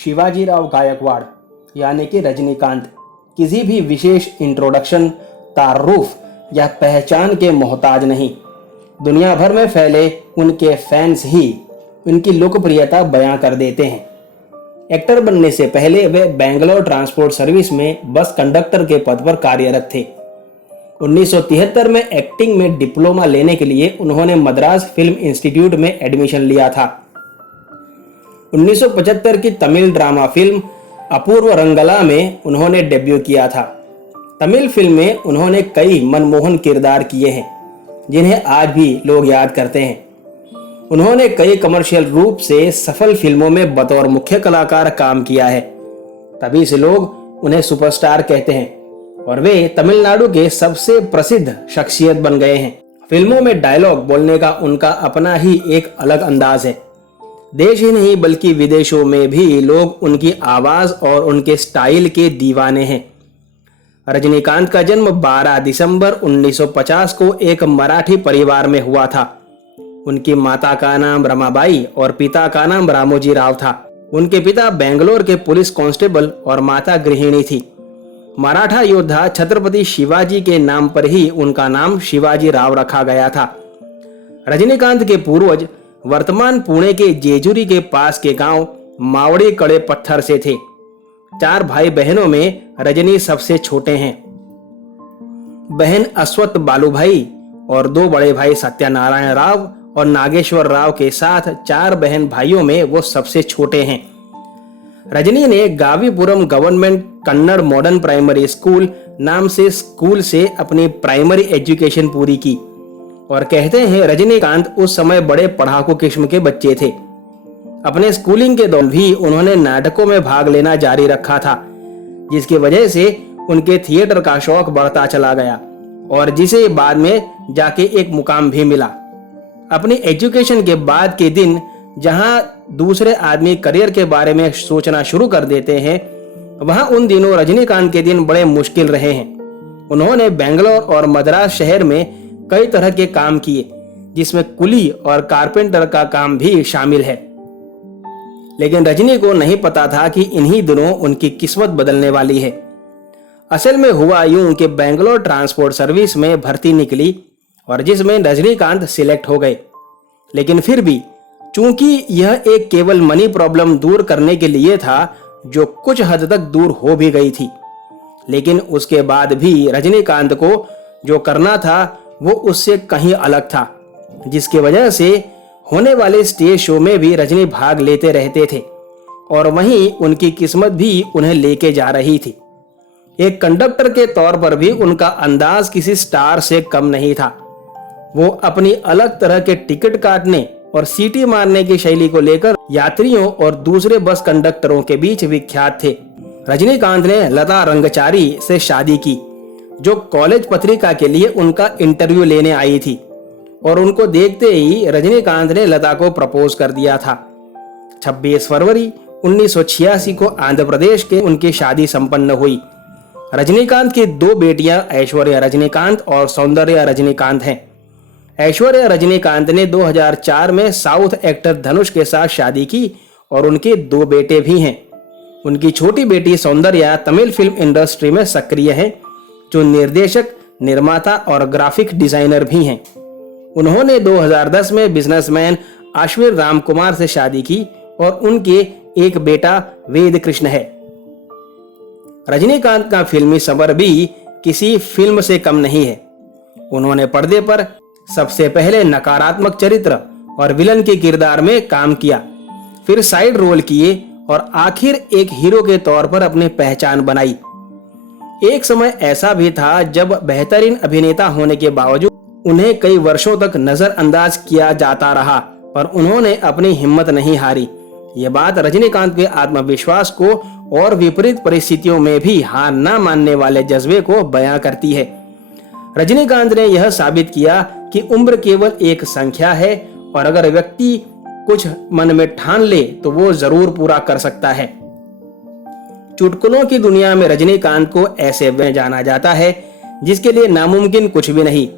शिवाजीराव गायकवाड़ यानी कि रजनीकांत किसी भी विशेष इंट्रोडक्शन, तारुफ या पहचान के मोहताज नहीं। दुनिया भर में फैले उनके फैंस ही उनकी लोकप्रियता बयां कर देते हैं। एक्टर बनने से पहले वे बेंगलोर ट्रांसपोर्ट सर्विस में बस कंडक्टर के पद पर कार्यरत थे। 1973 में एक्टिंग में डिप्लोमा लेने के लिए उन्होंने मद्रास फिल्म इंस्टीट्यूट में एडमिशन लिया था। 1975 की तमिल ड्रामा फिल्म अपूर्व रंगला में उन्होंने डेब्यू किया था। तमिल फिल्म में उन्होंने कई मनमोहन किरदार किए हैं जिन्हें आज भी लोग याद करते हैं। उन्होंने कई कमर्शियल रूप से सफल फिल्मों में बतौर मुख्य कलाकार काम किया है, तभी से लोग उन्हें सुपरस्टार कहते हैं और वे तमिलनाडु के सबसे प्रसिद्ध शख्सियत बन गए हैं। फिल्मों में डायलॉग बोलने का उनका अपना ही एक अलग अंदाज है। देश ही नहीं बल्कि विदेशों में भी लोग उनकी आवाज और उनके स्टाइल के दीवाने हैं। रजनीकांत का जन्म 12 दिसंबर 1950 को एक मराठी परिवार में हुआ था। उनकी माता का नाम रमाबाई और पिता का नाम रामोजी राव था। उनके पिता बेंगलोर के पुलिस कांस्टेबल और माता गृहिणी थी। मराठा योद्धा छत्रपति शिवाजी के नाम पर ही उनका नाम शिवाजी राव रखा गया था। रजनीकांत के पूर्वज वर्तमान पुणे के जेजुरी के पास के गांव मावड़ी कड़े पत्थर से थे। 4 भाई बहनों में रजनी सबसे छोटे हैं। बहन अश्वत्थ बालूभाई और 2 बड़े भाई सत्यनारायण राव और नागेश्वर राव के साथ 4 बहन भाइयों में वो सबसे छोटे हैं। रजनी ने Gavipuram government Kannada modern primary school नाम से स्कूल से अपनी प्राइमरी एजुकेशन पूरी की और कहते हैं रजनीकांत उस समय बड़े पढ़ाकू किस्म के बच्चे थे। अपने स्कूलिंग के दौरान भी उन्होंने नाटकों में भाग लेना जारी रखा था, जिसकी वजह से उनके थिएटर का शौक बढ़ता चला गया और जिसे बाद में जाके एक मुकाम भी मिला। अपनी एजुकेशन के बाद के दिन जहां दूसरे आदमी करियर के बारे में सोचना शुरू कर देते हैं, वहां उन दिनों रजनीकांत के दिन बड़े मुश्किल रहे हैं। उन्होंने बेंगलोर और मद्रास शहर में कई तरह के काम किए, जिसमें कुली और कारपेंटर का काम भी शामिल है। लेकिन रजनी को नहीं पता था कि इन्हीं दिनों उनकी किस्मत बदलने वाली है। असल में हुआ यूं कि बेंगलोर ट्रांसपोर्ट सर्विस में भर्ती निकली और जिसमें रजनीकांत सिलेक्ट हो गए। लेकिन फिर भी चूंकि यह एक केवल मनी प्रॉब्लम दूर करने के लिए था, जो कुछ हद तक दूर हो भी गई थी, लेकिन उसके बाद भी रजनीकांत को जो करना था वो उससे कहीं अलग था, जिसकी वजह से होने वाले स्टेज शो में भी रजनी भाग लेते रहते थे और वहीं उनकी किस्मत भी उन्हें लेके जा रही थी। एक कंडक्टर के तौर पर भी उनका अंदाज किसी स्टार से कम नहीं था। वो अपनी अलग तरह के टिकट काटने और सीटी मारने की शैली को लेकर यात्रियों और दूसरे बस कंडक्टरों के बीच विख्यात थे। रजनीकांत ने लता रंगचारी से शादी की, जो कॉलेज पत्रिका के लिए उनका इंटरव्यू लेने आई थी और उनको देखते ही रजनीकांत ने लता को प्रपोज कर दिया था। 26 फरवरी 1986 को आंध्र प्रदेश के उनकी शादी संपन्न हुई। रजनीकांत की 2 बेटियां ऐश्वर्या रजनीकांत और सौंदर्या रजनीकांत हैं। ऐश्वर्या रजनीकांत ने 2004 में साउथ एक्टर धनुष के साथ शादी की और उनके 2 बेटे भी हैं। उनकी छोटी बेटी सौंदर्या तमिल फिल्म इंडस्ट्री में सक्रिय है, जो निर्देशक, निर्माता और ग्राफिक डिजाइनर भी हैं। उन्होंने 2010 में बिजनेसमैन अश्विन राम कुमार से शादी की और उनके एक बेटा वेद कृष्ण है। रजनीकांत का फिल्मी सफर भी किसी फिल्म से कम नहीं है। उन्होंने पर्दे पर सबसे पहले नकारात्मक चरित्र और विलन के किरदार में काम किया, फिर साइड रोल किए और आखिर एक हीरो के तौर पर अपनी पहचान बनाई। एक समय ऐसा भी था जब बेहतरीन अभिनेता होने के बावजूद उन्हें कई वर्षों तक नजरअंदाज किया जाता रहा, पर उन्होंने अपनी हिम्मत नहीं हारी। ये बात रजनीकांत के आत्मविश्वास को और विपरीत परिस्थितियों में भी हार न मानने वाले जज्बे को बयां करती है। रजनीकांत ने यह साबित किया कि उम्र केवल एक संख्या है और अगर व्यक्ति कुछ मन में ठान ले तो वो जरूर पूरा कर सकता है। चुटकुलों की दुनिया में रजनीकांत को ऐसे में जाना जाता है जिसके लिए नामुमकिन कुछ भी नहीं,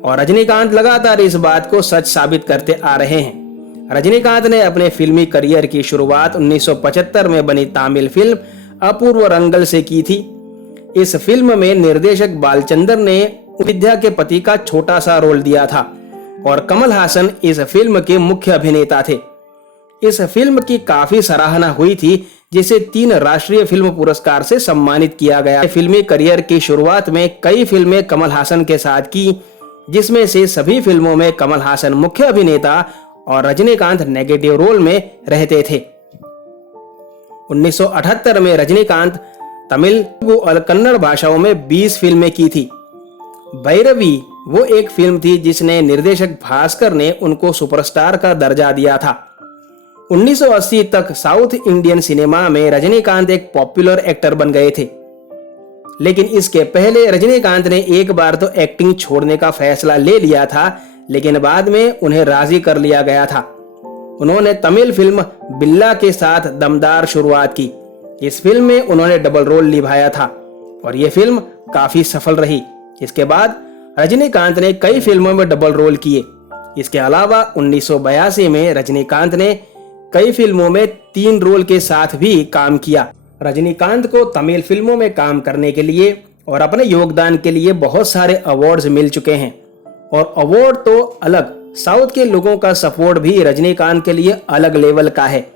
और रजनीकांत लगातार इस बात को सच साबित करते आ रहे हैं। रजनीकांत ने अपने फिल्मी करियर की शुरुआत 1975 में बनी तमिल फिल्म अपूर्व रंगल से की थी। इस फिल्म में निर्देशक बालचंदर ने विद्या के पति का छोटा सा रोल दिया था और कमल हासन इस फिल्म के मुख्य अभिनेता थे। इस फिल्म की काफी सराहना हुई थी, जिसे 3 राष्ट्रीय फिल्म पुरस्कार से सम्मानित किया गया। फिल्मी करियर की शुरुआत में कई फिल्में कमल हासन के साथ की, जिसमें से सभी फिल्मों में कमल हासन मुख्य अभिनेता और रजनीकांत नेगेटिव रोल में रहते थे। 1978 में रजनीकांत तमिल और कन्नड़ भाषाओं में 20 फिल्में की थी। भैरवी वो एक फिल्म थी जिसने निर्देशक भास्कर ने उनको सुपरस्टार का दर्जा दिया था। 1980 तक साउथ इंडियन सिनेमा में रजनीकांत एक पॉपुलर एक्टर बन गए थे, लेकिन इसके पहले रजनीकांत ने एक बार तो एक्टिंग छोड़ने का फैसला ले लिया था, लेकिन बाद में उन्हें राजी कर लिया गया था। उन्होंने तमिल फिल्म बिल्ला के साथ दमदार शुरुआत की। इस फिल्म में उन्होंने डबल रोल निभाया था और यह फिल्म काफी सफल रही। इसके बाद रजनीकांत ने कई फिल्मों में डबल रोल किए। इसके अलावा 1982 में रजनीकांत ने कई फिल्मों में 3 रोल के साथ भी काम किया। रजनीकांत को तमिल फिल्मों में काम करने के लिए और अपने योगदान के लिए बहुत सारे अवार्ड्स मिल चुके हैं, और अवार्ड तो अलग, साउथ के लोगों का सपोर्ट भी रजनीकांत के लिए अलग लेवल का है।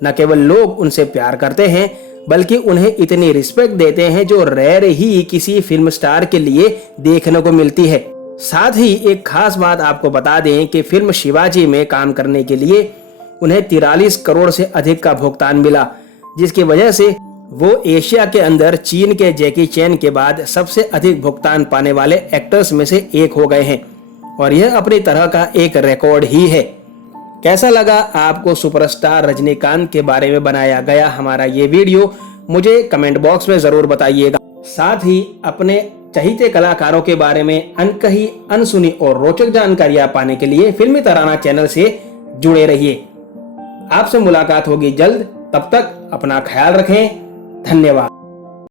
न केवल लोग उनसे प्यार करते हैं, बल्कि उन्हें इतनी रिस्पेक्ट देते हैं जो रेयर ही किसी फिल्म स्टार के लिए देखने को मिलती है। साथ ही एक खास बात आपको बता दें कि फिल्म शिवाजी में काम करने के लिए उन्हें 43 करोड़ से अधिक का भुगतान मिला, जिसकी वजह से वो एशिया के अंदर चीन के जैकी चैन के बाद सबसे अधिक भुगतान पाने वाले एक्टर्स में से एक हो गए हैं, और यह अपनी तरह का एक रिकॉर्ड ही है। कैसा लगा आपको सुपरस्टार रजनीकांत के बारे में बनाया गया हमारा ये वीडियो, मुझे कमेंट बॉक्स में जरूर बताइएगा। साथ ही अपने चहीते कलाकारों के बारे में अनकही, अनसुनी और रोचक जानकारियां पाने के लिए फिल्मी तराना चैनल से जुड़े रहिए। आपसे मुलाकात होगी जल्द, तब तक अपना ख्याल रखें। धन्यवाद।